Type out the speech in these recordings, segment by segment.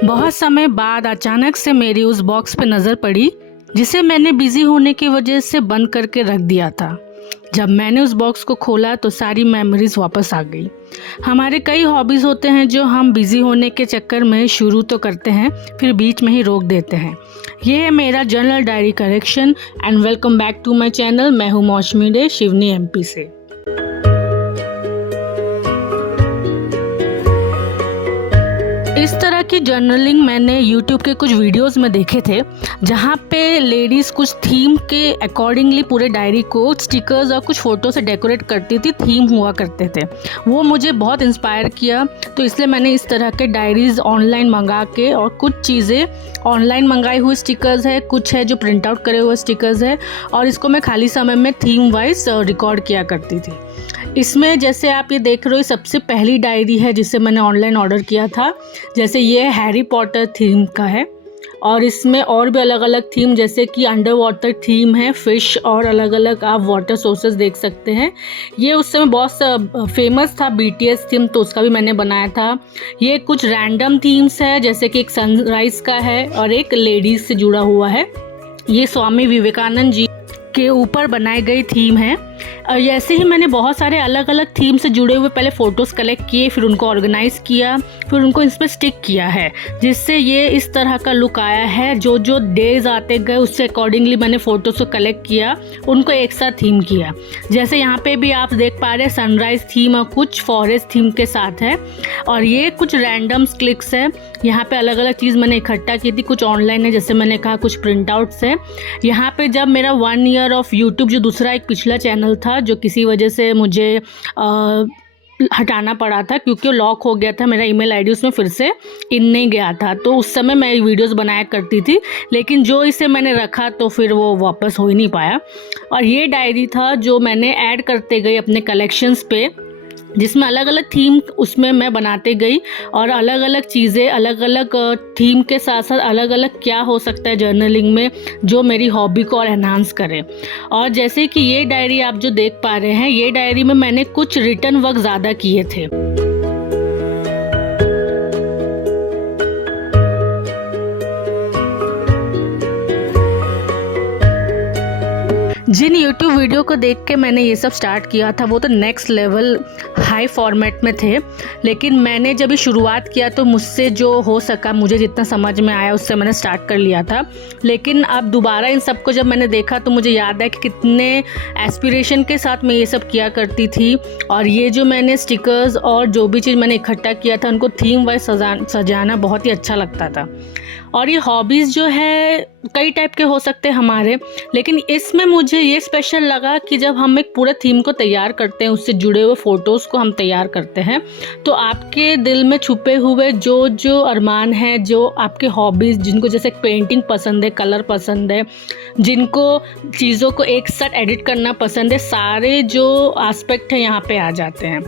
बहुत समय बाद अचानक से मेरी उस बॉक्स पे नज़र पड़ी जिसे मैंने बिजी होने की वजह से बंद करके रख दिया था। जब मैंने उस बॉक्स को खोला तो सारी मेमोरीज वापस आ गई। हमारे कई हॉबीज़ होते हैं जो हम बिजी होने के चक्कर में शुरू तो करते हैं फिर बीच में ही रोक देते हैं। ये है मेरा journal diary collection and welcome back to my channel. मैं हूँ मौसमी डे शिवनी एमपी से। इस तरह की जर्नलिंग मैंने YouTube के कुछ वीडियोस में देखे थे जहाँ पे लेडीज़ कुछ थीम के अकॉर्डिंगली पूरे डायरी को स्टिकर्स और कुछ फ़ोटो से डेकोरेट करती थी, थीम हुआ करते थे। वो मुझे बहुत इंस्पायर किया, तो इसलिए मैंने इस तरह के डायरीज़ ऑनलाइन मंगा के, और कुछ चीज़ें ऑनलाइन मंगाई हुई स्टिकर्स है, कुछ है जो प्रिंट आउट करे हुए स्टिकर्स है, और इसको मैं खाली समय में थीम वाइज रिकॉर्ड किया करती थी। इसमें जैसे आप ये देख रहे हो, सबसे पहली डायरी है जिसे मैंने ऑनलाइन ऑर्डर किया था। जैसे ये हैरी पॉटर थीम का है, और इसमें और भी अलग अलग थीम जैसे कि अंडर वाटर थीम है, फिश और अलग अलग आप वाटर सोर्सेज देख सकते हैं। ये उस समय बहुत फेमस था BTS थीम, तो उसका भी मैंने बनाया था। ये कुछ रैंडम थीम्स है जैसे कि एक सनराइज़ का है और एक लेडीज़ से जुड़ा हुआ है। ये स्वामी विवेकानंद जी के ऊपर बनाई गई थीम है। ऐसे ही मैंने बहुत सारे अलग अलग थीम से जुड़े हुए पहले फ़ोटोज़ कलेक्ट किए, फिर उनको ऑर्गेनाइज़ किया, फिर उनको इस पर स्टिक किया है, जिससे ये इस तरह का लुक आया है। जो जो डेज़ आते गए उससे अकॉर्डिंगली मैंने फ़ोटोज़ को कलेक्ट किया, उनको एक साथ थीम किया। जैसे यहाँ पे भी आप देख पा रहे हैं सनराइज़ थीम और कुछ फॉरेस्ट थीम के साथ है, और ये कुछ रैंडम क्लिक्स है। यहाँ पे अलग अलग चीज़ मैंने इकट्ठा की थी, कुछ ऑनलाइन है जैसे मैंने कहा, कुछ प्रिंट आउट्स है। यहाँ पे जब मेरा 1 ईयर ऑफ यूट्यूब, जो दूसरा एक पिछला चैनल था जो किसी वजह से मुझे हटाना पड़ा था क्योंकि लॉक हो गया था मेरा ईमेल आईडी, उसमें फिर से इन नहीं गया था, तो उस समय मैं वीडियोस बनाया करती थी, लेकिन जो इसे मैंने रखा तो फिर वो वापस हो ही नहीं पाया। और ये डायरी था जो मैंने ऐड करते गई अपने कलेक्शंस पे, जिसमें अलग अलग थीम उसमें मैं बनाते गई, और अलग अलग चीज़ें अलग अलग थीम के साथ साथ अलग अलग क्या हो सकता है जर्नलिंग में जो मेरी हॉबी को और एनहांस करे। और जैसे कि ये डायरी आप जो देख पा रहे हैं, ये डायरी में मैंने कुछ रिटर्न वर्क ज़्यादा किए थे। जिन YouTube वीडियो को देख के मैंने ये सब स्टार्ट किया था वो तो नेक्स्ट लेवल हाई फॉर्मेट में थे, लेकिन मैंने जब शुरुआत किया तो मुझसे जो हो सका, मुझे जितना समझ में आया उससे मैंने स्टार्ट कर लिया था। लेकिन अब दोबारा इन सबको जब मैंने देखा तो मुझे याद है कि कितने एस्पिरेशन के साथ मैं ये सब किया करती थी। और ये जो मैंने स्टिकर्स और जो भी चीज़ मैंने इकट्ठा किया था उनको थीम वाइज सजाना बहुत ही अच्छा लगता था। और ये हॉबीज़ जो है कई टाइप के हो सकते हैं हमारे, लेकिन इसमें मुझे ये स्पेशल लगा कि जब हम एक पूरे थीम को तैयार करते हैं, उससे जुड़े हुए फ़ोटोज़ को हम तैयार करते हैं, तो आपके दिल में छुपे हुए जो जो अरमान हैं, जो आपके हॉबीज़, जिनको जैसे पेंटिंग पसंद है, कलर पसंद है, जिनको चीज़ों को एक साथ एडिट करना पसंद है, सारे जो एस्पेक्ट हैं यहाँ पे आ जाते हैं।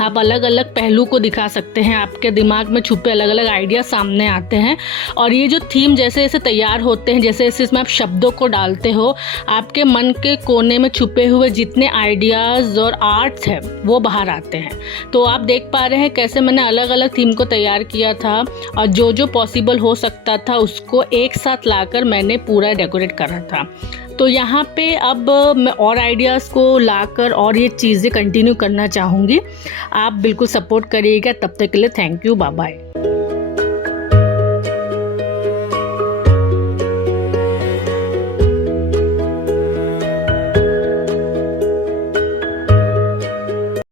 आप अलग अलग पहलू को दिखा सकते हैं, आपके दिमाग में छुपे अलग अलग आइडिया सामने आते हैं। और ये जो थीम जैसे जैसे तैयार होते हैं, जैसे जैसे इसमें आप शब्दों को डालते हो, आपके मन के कोने में छुपे हुए जितने आइडियाज़ और आर्ट्स हैं वो बाहर आते हैं। तो आप देख पा रहे हैं कैसे मैंने अलग अलग थीम को तैयार किया था, और जो जो पॉसिबल हो सकता था उसको एक साथ लाकर मैंने पूरा डेकोरेट करा था। तो यहाँ पे अब मैं और आइडियाज़ को लाकर और ये चीज़ें कंटिन्यू करना चाहूँगी। आप बिल्कुल सपोर्ट करिएगा। तब तक के लिए थैंक यू, बाय बाय।